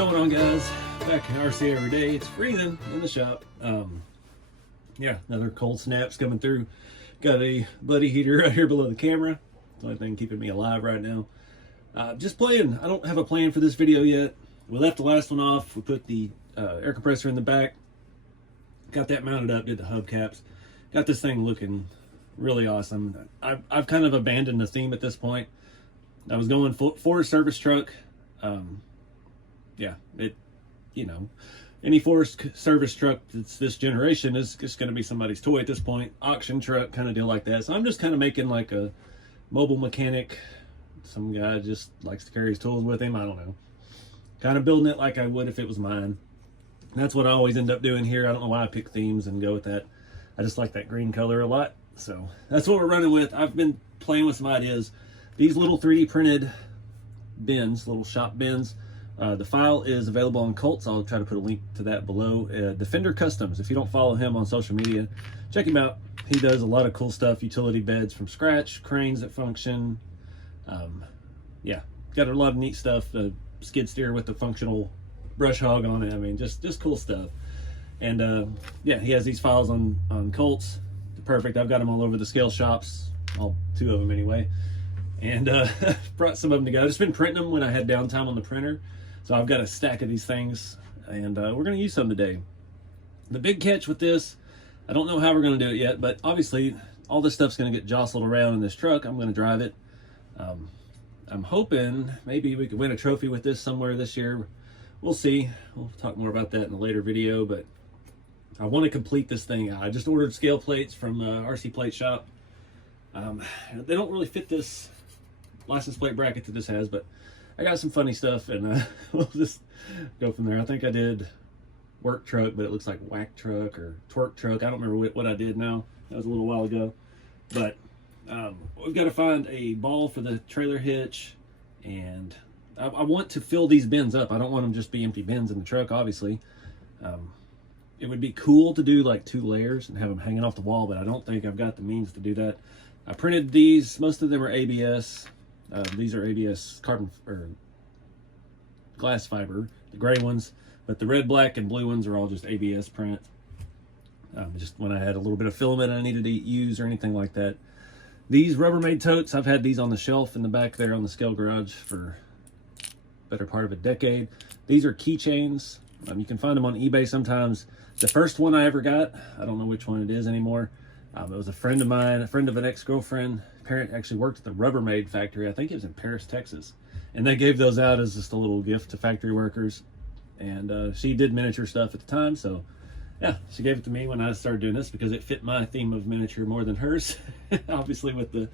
going on, guys? Back in RC every day. It's freezing in the shop. Yeah, another cold snap's coming through. Got a buddy heater right here below the camera. It's the only thing keeping me alive right now. Just playing. I don't have a plan for this video yet. We left the last one off. We put the air compressor in the back. Got that mounted up, did the hubcaps. Got this thing looking really awesome. I've kind of abandoned the theme at this point. I was going for a service truck. Yeah, any Forest service truck that's this generation is just going to be somebody's toy at this point. Auction truck kind of deal like that. So I'm just kind of making like a mobile mechanic. Some guy just likes to carry his tools with him. I don't know. Kind of building it like I would if it was mine. And that's what I always end up doing here. I don't know why I pick themes and go with that. I just like that green color a lot. So that's what we're running with. I've been playing with some ideas. These little 3D printed bins, little shop bins. The file is available on Colts. I'll try to put a link to that below. Defender Customs. If you don't follow him on social media, check him out. He does a lot of cool stuff. Utility beds from scratch, cranes that function. Yeah, got a lot of neat stuff. Skid steer with the functional brush hog on it. I mean, just cool stuff. And yeah, he has these files on Colts. Perfect. I've got them all over the scale shops, all two of them anyway. And brought some of them together. I've just been printing them when I had downtime on the printer. So I've got a stack of these things, and we're going to use some today. The big catch with this, I don't know how we're going to do it yet, but obviously all this stuff's going to get jostled around in this truck. I'm going to drive it. I'm hoping maybe we could win a trophy with this somewhere this year. We'll see. We'll talk more about that in a later video, but I want to complete this thing. I just ordered scale plates from RC Plate Shop. They don't really fit this license plate bracket that this has, but I got some funny stuff, and we'll just go from there. I think I did work truck, but it looks like whack truck or twerk truck. I don't remember what I did now. That was a little while ago. But we've got to find a ball for the trailer hitch, and I want to fill these bins up. I don't want them just be empty bins in the truck, obviously. It would be cool to do like 2 layers and have them hanging off the wall, but I don't think I've got the means to do that. I printed these. Most of them are ABS. These are ABS carbon or glass fiber, the gray ones, but the red, black, and blue ones are all just ABS print. Just when I had a little bit of filament I needed to use or anything like that. These Rubbermaid totes, I've had these on the shelf in the back there on the scale garage for better part of a decade. These are keychains. You can find them on eBay sometimes. The first one I ever got, I don't know which one it is anymore. It was a friend of mine, a friend of an ex-girlfriend. Parent actually worked at the Rubbermaid factory. I think it was in Paris, Texas. And they gave those out as just a little gift to factory workers. And she did miniature stuff at the time. So yeah, she gave it to me when I started doing this because it fit my theme of miniature more than hers. Obviously with the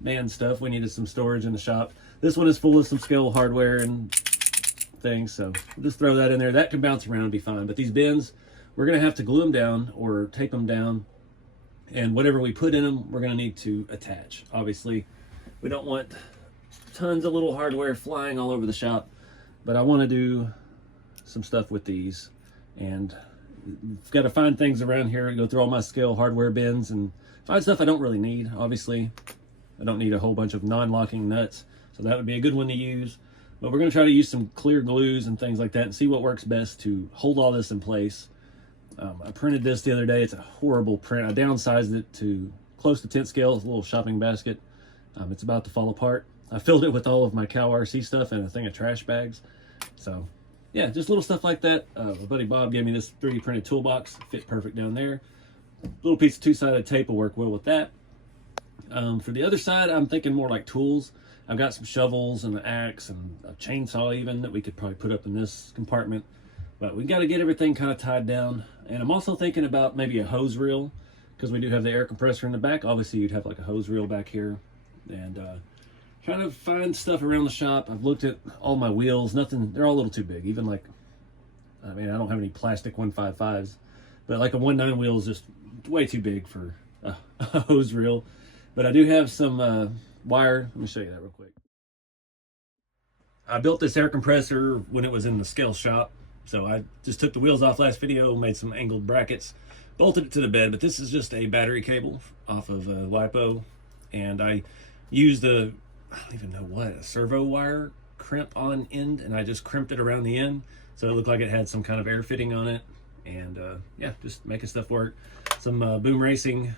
man stuff, we needed some storage in the shop. This one is full of some scale hardware and things. So we'll just throw that in there. That can bounce around and be fine. But these bins, we're going to have to glue them down or tape them down. And whatever we put in them, we're going to need to attach. Obviously, we don't want tons of little hardware flying all over the shop, but I want to do some stuff with these. And I've got to find things around here and go through all my scale hardware bins and find stuff I don't really need. Obviously, I don't need a whole bunch of non-locking nuts, so that would be a good one to use. But we're going to try to use some clear glues and things like that and see what works best to hold all this in place. I printed this the other day. It's a horrible print. I downsized it to close to 10th scale. It's a little shopping basket. It's about to fall apart. I filled it with all of my Cow RC stuff and a thing of trash bags. So yeah, just little stuff like that. My buddy Bob gave me this 3D printed toolbox. Fit perfect down there. Little piece of 2-sided tape will work well with that. For the other side, I'm thinking more like tools. I've got some shovels and an axe and a chainsaw even that we could probably put up in this compartment. But we got to get everything kind of tied down. And I'm also thinking about maybe a hose reel because we do have the air compressor in the back. Obviously, you'd have like a hose reel back here. And trying to find stuff around the shop. I've looked at all my wheels. Nothing, they're all a little too big. Even like, I mean, I don't have any plastic 155s. But like a 1.9 wheel is just way too big for a hose reel. But I do have some wire. Let me show you that real quick. I built this air compressor when it was in the scale shop. So I just took the wheels off last video, made some angled brackets, bolted it to the bed, but this is just a battery cable off of LiPo. And I used I don't even know what, a servo wire crimp on end, and I just crimped it around the end so it looked like it had some kind of air fitting on it. And yeah, just making stuff work. Some Boom Racing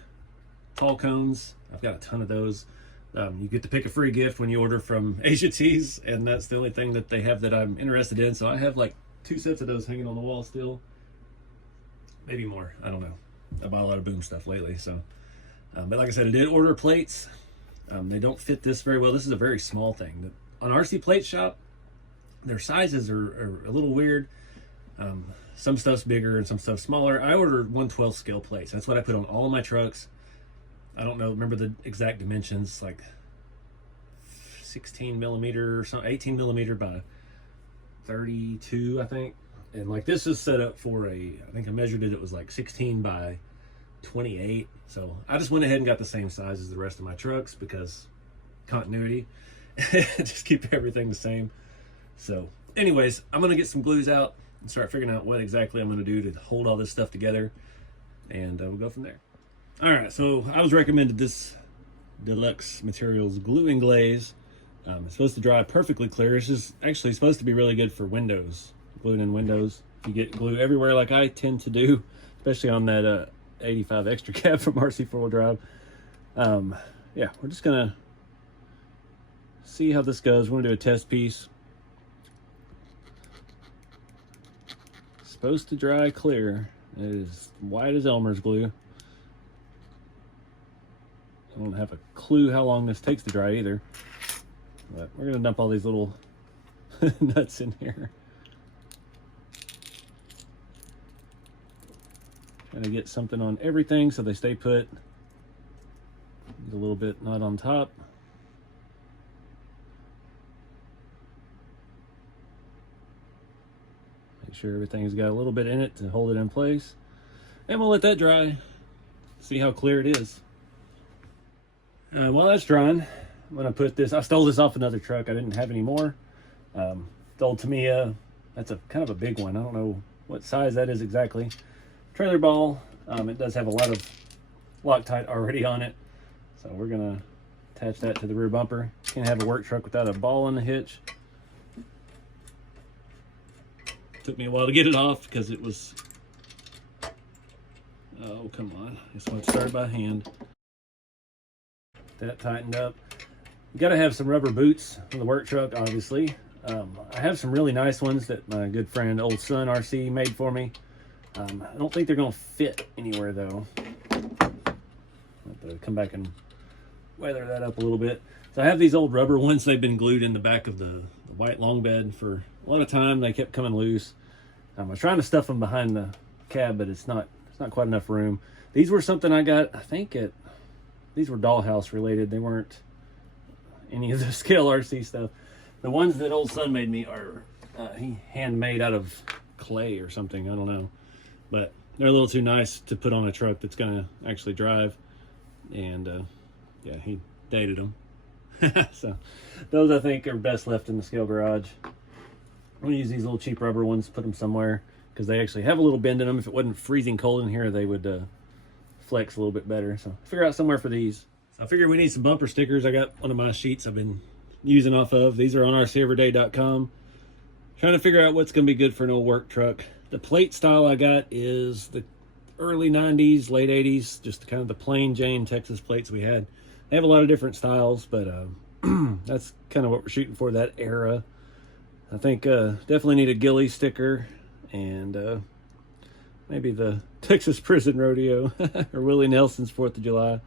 tall cones. I've got a ton of those. You get to pick a free gift when you order from Asia Tees, and that's the only thing that they have that I'm interested in. So I have like 2 sets of those hanging on the wall still. Maybe more, I don't know. I bought a lot of Boom stuff lately, so. But like I said, I did order plates. They don't fit this very well. This is a very small thing. On RC Plate Shop, their sizes are a little weird. Some stuff's bigger and some stuff's smaller. I ordered 1/12 scale plates. That's what I put on all of my trucks. I don't know, remember the exact dimensions, like 16 millimeter or something, 18 millimeter by 32, I think. And like this is set up for I think I measured it, it was like 16 by 28. So I just went ahead and got the same size as the rest of my trucks because continuity. Just keep everything the same. So anyways, I'm gonna get some glues out and start figuring out what exactly I'm gonna do to hold all this stuff together, and we'll go from there. All right, so I was recommended this Deluxe Materials Glue and Glaze. It's supposed to dry perfectly clear. This is actually supposed to be really good for windows, gluing in windows. If you get glue everywhere like I tend to do, especially on that 85 extra cab from RC 4-wheel drive. Yeah, we're just gonna see how this goes. We're gonna do a test piece. Supposed to dry clear. It is white as Elmer's glue. I don't have a clue how long this takes to dry either, but we're gonna dump all these little nuts in here. Trying to get something on everything so they stay put. A little bit not on top. Make sure everything's got a little bit in it to hold it in place. And we'll let that dry, see how clear it is. While that's drying, I'm gonna put this, I stole this off another truck. I didn't have any more. The old Tamiya, that's a kind of a big one. I don't know what size that is exactly. Trailer ball, it does have a lot of Loctite already on it. So we're gonna attach that to the rear bumper. Can't have a work truck without a ball on the hitch. Took me a while to get it off because it was, oh, come on. I just want to start by hand. That tightened up. You got to have some rubber boots for the work truck, obviously. I have some really nice ones that my good friend Old Sun RC made for me. I don't think they're going to fit anywhere though. I'll have to come back and weather that up a little bit. So I have these old rubber ones. They've been glued in the back of the white long bed for a lot of time. They kept coming loose. I was trying to stuff them behind the cab, but it's not quite enough room. These were something I got, I think these were Dollhouse related. They weren't any of the Scale RC stuff. The ones that Old Sun made me are he handmade out of clay or something. I don't know, but they're a little too nice to put on a truck that's gonna actually drive. And yeah, he dated them. So those I think are best left in the Scale garage. I'm gonna use these little cheap rubber ones, put them somewhere because they actually have a little bend in them. If it wasn't freezing cold in here, they would flex a little bit better. So figure out somewhere for these. So I figured we need some bumper stickers. I got one of my sheets I've been using off of. These are on rceveryday.com. Trying to figure out what's gonna be good for an old work truck. The plate style I got is the early 90s, late 80s, just kind of the plain Jane Texas plates we had. They have a lot of different styles, but that's kind of what we're shooting for, that era. I think definitely need a ghillie sticker and maybe the Texas Prison Rodeo or Willie Nelson's 4th of July.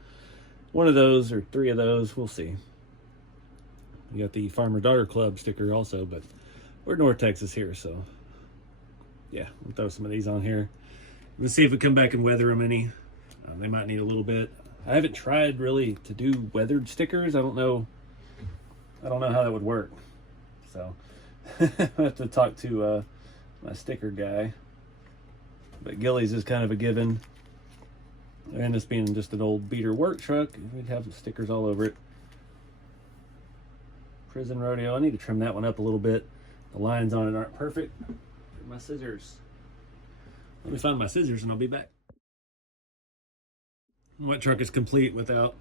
One of those or 3 of those, we'll see. We got the Farmer Daughter Club sticker also, but we're North Texas here, so yeah, we'll throw some of these on here. Let's see if we come back and weather them any. They might need a little bit. I haven't tried really to do weathered stickers. I don't know how that would work. So I have to talk to my sticker guy. But ghillies is kind of a given. And this being just an old beater work truck, we'd have stickers all over it. Prison Rodeo, I need to trim that one up a little bit. The lines on it aren't perfect. Where's my scissors? Let me find my scissors and I'll be back. What truck is complete without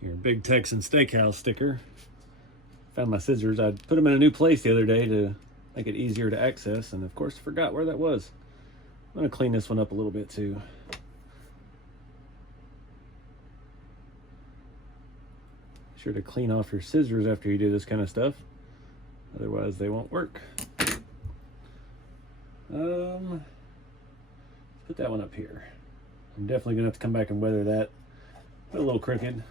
your Big Texan Steakhouse sticker? found my scissors. I put them in a new place the other day to make it easier to access, and of course forgot where that was. I'm going to clean this one up a little bit too. Sure to clean off your scissors after you do this kind of stuff, otherwise they won't work. Let's put that one up here. I'm definitely gonna have to come back and weather that. Put a little crooked.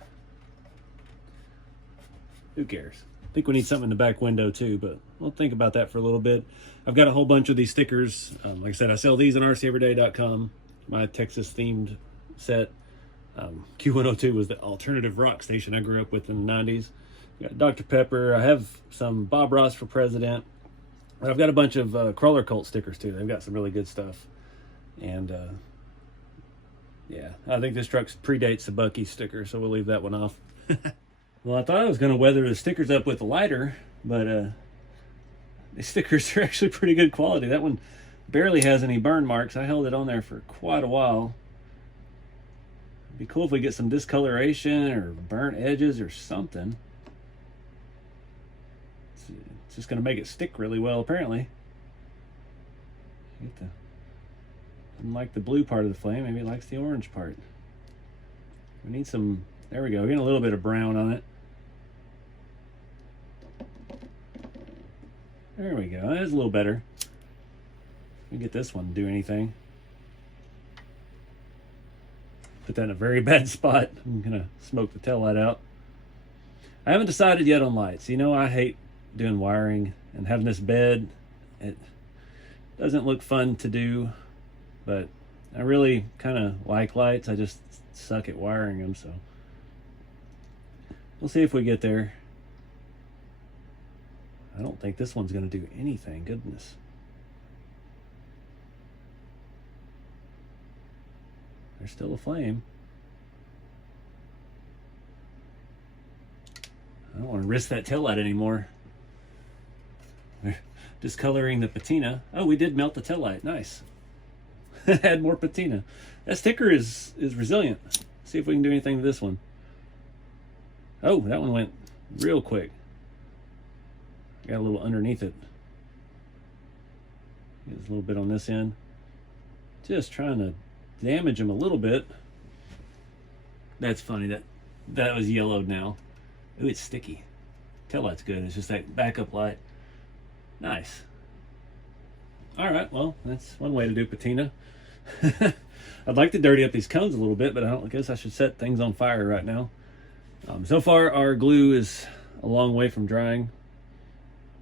Who cares? I think we need something in the back window too, but we'll think about that for a little bit. I've got a whole bunch of these stickers. Like I said, I sell these on rceveryday.com. My Texas themed set. Q102 was the alternative rock station I grew up with in the 90s. Got Dr. Pepper. I have some Bob Ross for President. I've got a bunch of Crawler Cult stickers too. They've got some really good stuff. And yeah, I think this truck predates the Bucky sticker, so we'll leave that one off. Well, I thought I was going to weather the stickers up with a lighter, but the stickers are actually pretty good quality. That one barely has any burn marks. I held it on there for quite a while. It'd be cool if we get some discoloration or burnt edges or something. It's just going to make it stick really well, apparently. Doesn't like the blue part of the flame. Maybe it likes the orange part. We need some... There we go. We're getting a little bit of brown on it. There we go. That's a little better. Let me get this one to do anything. Put that in a very bad spot. I'm gonna smoke the taillight out. I haven't decided yet on lights. You know, I hate doing wiring and having this bed. It doesn't look fun to do, but I really kind of like lights. I just suck at wiring them, so we'll see if we get there. I don't think this one's going to do anything. Goodness. There's still a flame. I don't want to risk that taillight anymore. We're discoloring the patina. Oh, we did melt the taillight. Nice. Add more patina. That sticker is resilient. Let's see if we can do anything to this one. Oh, that one went real quick. Got a little underneath it. There's a little bit on this end. Just trying to damage them a little bit. That's funny. That was yellowed now. Ooh, it's sticky. Taillight's good. It's just that backup light. Nice. All right, well, that's one way to do patina. I'd like to dirty up these cones a little bit, but I guess I should set things on fire right now. So far, our glue is a long way from drying.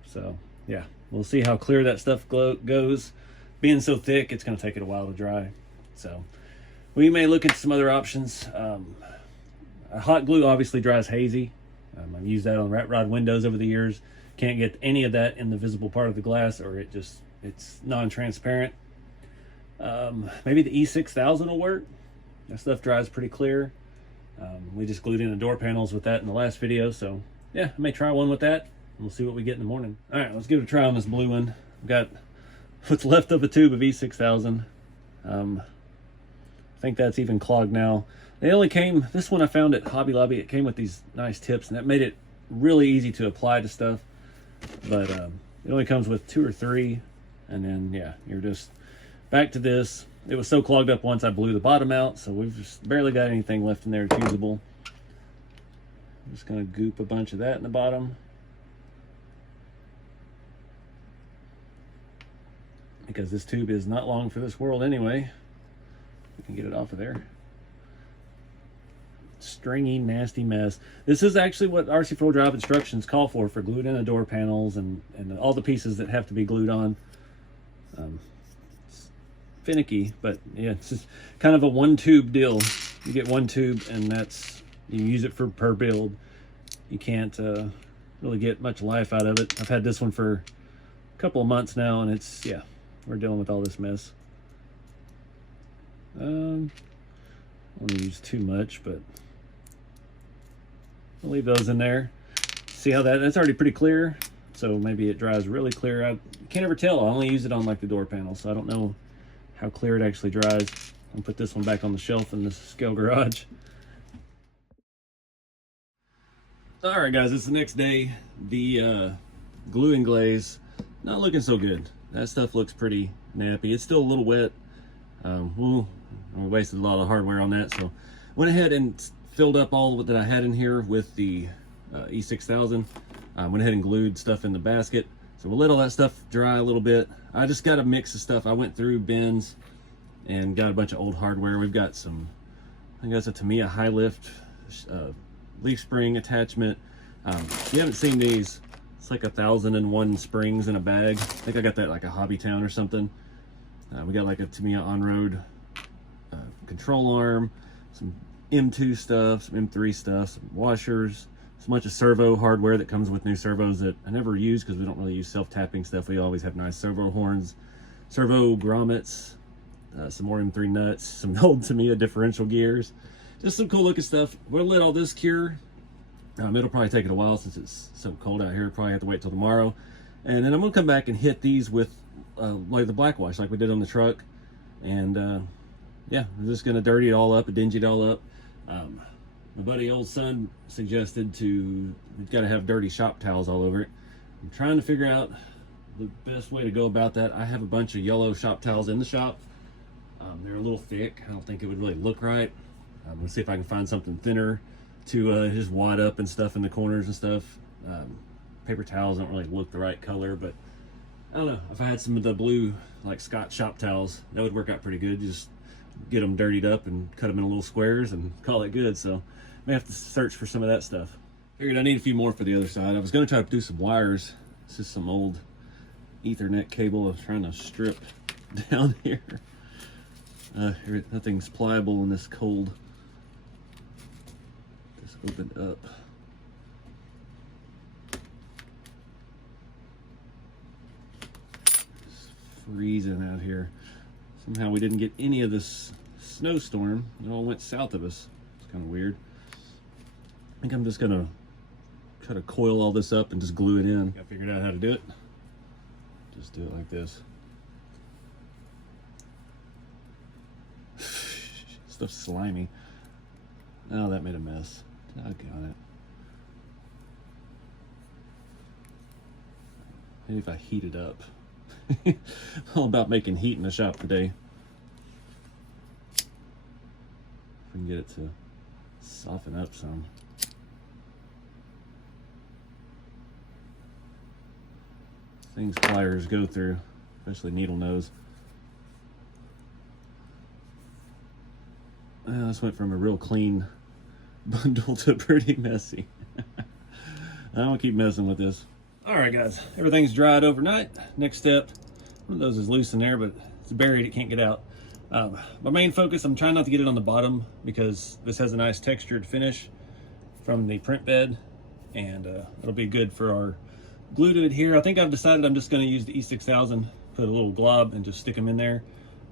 So, yeah, we'll see how clear that stuff goes. Being so thick, it's going to take it a while to dry. So, we may look into some other options. Hot glue obviously dries hazy. I've used that on rat rod windows over the years. Can't get any of that in the visible part of the glass, or it's non-transparent. Maybe the E6000 will work. That stuff dries pretty clear. We just glued in the door panels with that in the last video, so yeah, I may try one with that. We'll see what we get in the morning. All right, let's give it a try on this blue one. I've got what's left of a tube of E6000. I think that's even clogged now. They only came, this one I found at Hobby Lobby, it came with these nice tips, and that made it really easy to apply to stuff. But it only comes with 2 or 3, and then yeah, you're just back to this. It was so clogged up once I blew the bottom out, so we've just barely got anything left in there that's usable. I'm just gonna goop a bunch of that in the bottom. Because this tube is not long for this world anyway. We can get it off of there. Stringy, nasty mess. This is actually what RC 4-Wheel-Drive instructions call for glued in the door panels and all the pieces that have to be glued on. It's finicky, but yeah, it's just kind of a one tube deal. You get one tube and you use it for per build. You can't really get much life out of it. I've had this one for a couple of months now, and yeah, we're dealing with all this mess. I don't want to use too much, but I'll leave those in there. See how that's already pretty clear, so maybe it dries really clear. I can't ever tell. I only use it on like the door panel, so I don't know how clear it actually dries. I'll put this one back on the shelf in the scale garage. All right, guys, it's the next day. The glue and glaze, not looking so good. That stuff looks pretty nappy. It's still a little wet. We wasted a lot of hardware on that, so went ahead and filled up all that I had in here with the E6000. Went ahead and glued stuff in the basket. So we'll let all that stuff dry a little bit. I just got a mix of stuff. I went through bins and got a bunch of old hardware. We've got some, I think that's a Tamiya high lift leaf spring attachment. If you haven't seen these, it's like 1,001 springs in a bag. I think I got that like a Hobby Town or something. We got like a Tamiya on-road control arm, some M2 stuff, some M3 stuff, some washers, a bunch of servo hardware that comes with new servos that I never use because we don't really use self-tapping stuff. We always have nice servo horns, servo grommets, some more M3 nuts, some old Tamiya differential gears, just some cool looking stuff. We'll let all this cure. It'll probably take it a while since it's so cold out here. Probably have to wait till tomorrow. And then I'm gonna come back and hit these with like the black wash like we did on the truck. And yeah, I'm just gonna dirty it all up and dingy it all up. My buddy old son suggested we've got to have dirty shop towels all over it. I'm trying to figure out the best way to go about that. I have a bunch of yellow shop towels in the shop. They're a little thick. I don't think it would really look right. I'm gonna see if I can find something thinner to just wad up and stuff in the corners and stuff. Paper towels don't really look the right color, but I don't know. If I had some of the blue like Scott shop towels, that would work out pretty good. Just get them dirtied up and cut them in little squares and call it good. So may have to search for some of that stuff. Figured I need a few more for the other side. I was going to try to do some wires. This is some old Ethernet cable I was trying to strip down here. Nothing's pliable in this cold. Just opened up. It's freezing out here. Somehow we didn't get any of this snowstorm. It all went south of us. It's kind of weird. I think I'm just gonna try to coil all this up and just glue it in. I figured out how to do it. Just do it like this. Stuff's slimy. Oh, that made a mess. I got it. Maybe if I heat it up. All about making heat in the shop today. If we can get it to soften up some. Things pliers go through, especially needle nose. This went from a real clean bundle to pretty messy. I don't keep messing with this. All right, guys, everything's dried overnight. Next step, one of those is loose in there, but it's buried, it can't get out. My main focus, I'm trying not to get it on the bottom because this has a nice textured finish from the print bed, and it'll be good for our glue to adhere. I think I've decided I'm just going to use the E6000, put a little glob and just stick them in there.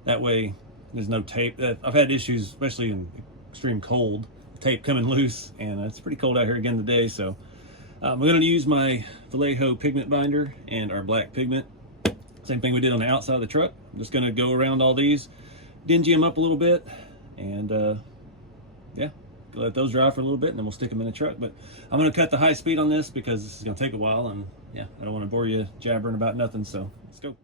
That way there's no tape. I've had issues, especially in extreme cold, tape coming loose, and it's pretty cold out here again today. So I'm going to use my Vallejo pigment binder and our black pigment. Same thing we did on the outside of the truck. I'm just going to go around all these, dingy them up a little bit, and yeah, let those dry for a little bit, and then we'll stick them in the truck. But I'm going to cut the high speed on this because this is going to take a while, and yeah, I don't want to bore you jabbering about nothing, so let's go.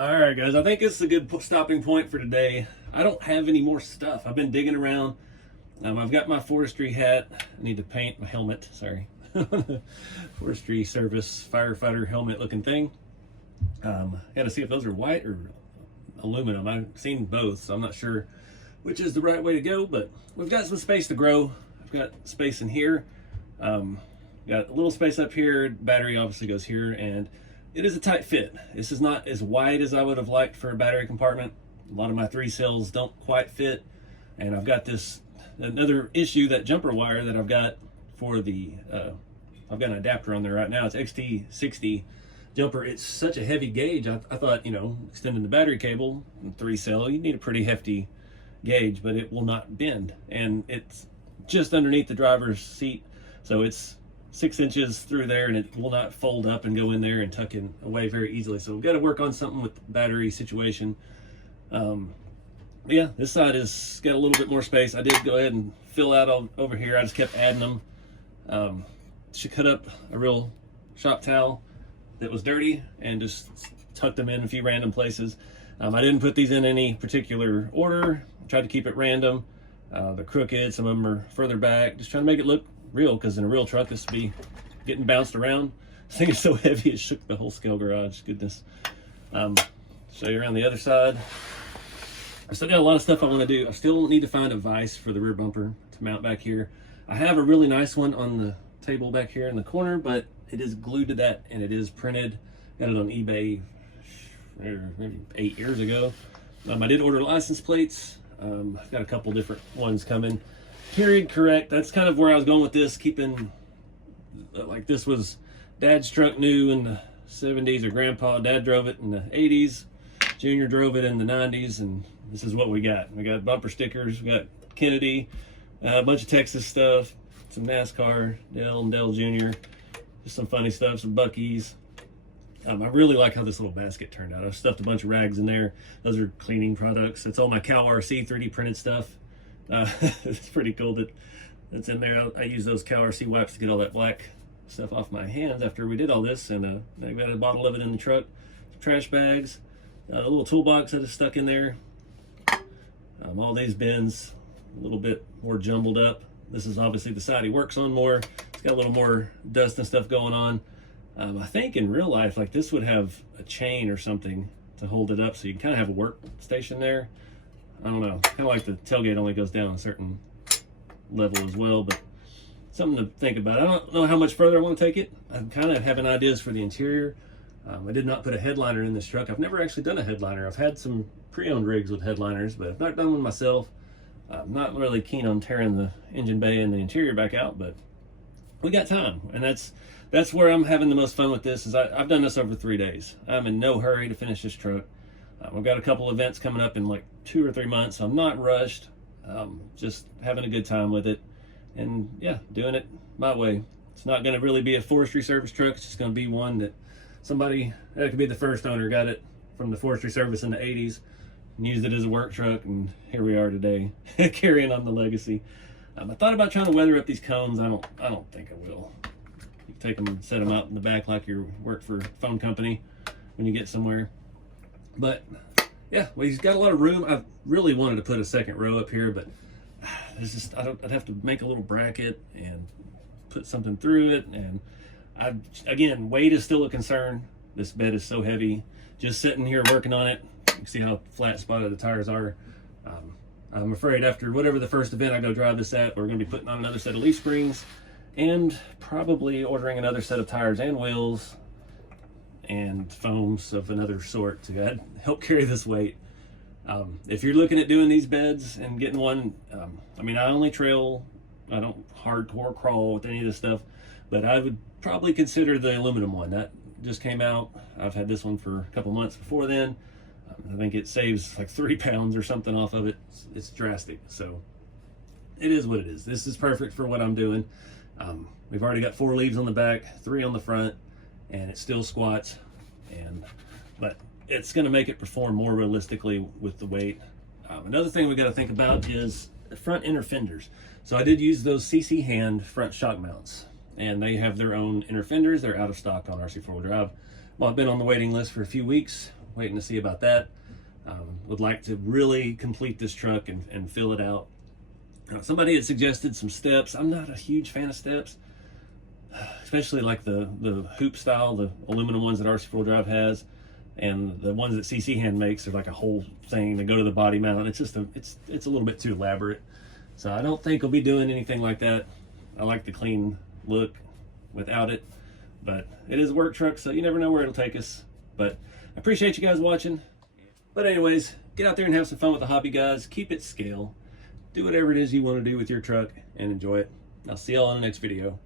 All right, guys, I think it's a good stopping point for today. I don't have any more stuff. I've been digging around. I've got my forestry hat. I need to paint my helmet, sorry. Forestry service firefighter helmet looking thing. Got to see if those are white or aluminum. I've seen both, so I'm not sure which is the right way to go, but we've got some space to grow. I've got space in here. Got a little space up here. Battery obviously goes here, and it is a tight fit. This is not as wide as I would have liked for a battery compartment. A lot of my 3 cells don't quite fit, and I've got this another issue, that jumper wire that I've got for the I've got an adapter on there right now. It's XT60 jumper. It's such a heavy gauge. I thought, you know, extending the battery cable, 3 cell, you need a pretty hefty gauge, but it will not bend, and it's just underneath the driver's seat, so it's 6 inches through there, and it will not fold up and go in there and tuck in away very easily. So we've got to work on something with the battery situation. Yeah, this side has got a little bit more space. I did go ahead and fill out over here. I just kept adding them. Should cut up a real shop towel that was dirty and just tucked them in a few random places. I didn't put these in any particular order. I tried to keep it random. They're crooked, some of them are further back, just trying to make it look real, because in a real truck this would be getting bounced around. This thing is so heavy it shook the whole scale garage. Goodness. Show you around the other side. I still got a lot of stuff I want to do. I still need to find a vise for the rear bumper to mount back here. I have a really nice one on the table back here in the corner, but it is glued to that, and it is printed. Got it on eBay maybe 8 years ago. I did order license plates. I've got a couple different ones coming. Period correct. That's kind of where I was going with this, keeping like this was Dad's truck new in the 70s, or Grandpa. Dad drove it in the 80s. Junior drove it in the 90s, and this is what we got. We got bumper stickers, we got Kennedy, a bunch of Texas stuff, some NASCAR, Dell and Dell Jr., just some funny stuff, some Buc-ee's. I really like how this little basket turned out. I've stuffed a bunch of rags in there. Those are cleaning products. It's all my Cal RC 3D printed stuff. It's pretty cool that it's in there. I use those Cal RC wipes to get all that black stuff off my hands after we did all this, and I got a bottle of it in the truck. Some trash bags, a little toolbox that is stuck in there. All these bins, a little bit more jumbled up. This is obviously the side he works on more. It's got a little more dust and stuff going on. I think in real life, like, this would have a chain or something to hold it up, so you can kind of have a workstation there. I don't know, kind of like the tailgate only goes down a certain level as well, but something to think about. I don't know how much further I want to take it. I'm kind of having ideas for the interior. I did not put a headliner in this truck. I've never actually done a headliner. I've had some pre-owned rigs with headliners, but I've not done one myself. I'm not really keen on tearing the engine bay and the interior back out, but we got time, and that's where I'm having the most fun with this. Is I've done this over 3 days. I'm in no hurry to finish this truck. I've got a couple events coming up in like 2 or 3 months. So I'm not rushed. Just having a good time with it, and yeah, doing it my way. It's not going to really be a forestry service truck. It's just going to be one that somebody, that could be the first owner, got it from the forestry service in the 80s and used it as a work truck, and here we are today carrying on the legacy. I thought about trying to weather up these cones. I don't think I will. You take them and set them out in the back like you work for a phone company when you get somewhere. But yeah, well, he's got a lot of room. I really wanted to put a second row up here, but there's just, I'd have to make a little bracket and put something through it, and again, weight is still a concern. This bed is so heavy. Just sitting here working on it, you can see how flat spotted the tires are. I'm afraid after whatever the first event I go drive this at, we're going to be putting on another set of leaf springs and probably ordering another set of tires and wheels and foams of another sort to help carry this weight. If you're looking at doing these beds and getting one, I mean, I only trail, I don't hardcore crawl with any of this stuff, but I would probably consider the aluminum one. That just came out. I've had this one for a couple months before then. I think it saves like 3 pounds or something off of it. It's drastic. So it is what it is. This is perfect for what I'm doing. We've already got 4 leaves on the back, 3 on the front, and it still squats. But it's going to make it perform more realistically with the weight. Another thing we got to think about is the front inner fenders. So I did use those CC Hand front shock mounts, and they have their own inner fenders. They're out of stock on RC4 Wheel Drive. Well, I've been on the waiting list for a few weeks. waiting to see about that. Would like to really complete this truck and fill it out. Somebody had suggested some steps. I'm not a huge fan of steps, especially like the hoop style, the aluminum ones that RC4 Drive has, and the ones that CC Hand makes are like a whole thing that go to the body mount. It's just it's a little bit too elaborate. So I don't think I'll be doing anything like that. I like the clean look without it, but it is a work truck, so you never know where it'll take us. But I appreciate you guys watching. But anyways, get out there and have some fun with the hobby, guys. Keep it scale. Do whatever it is you want to do with your truck and enjoy it. I'll see y'all in the next video.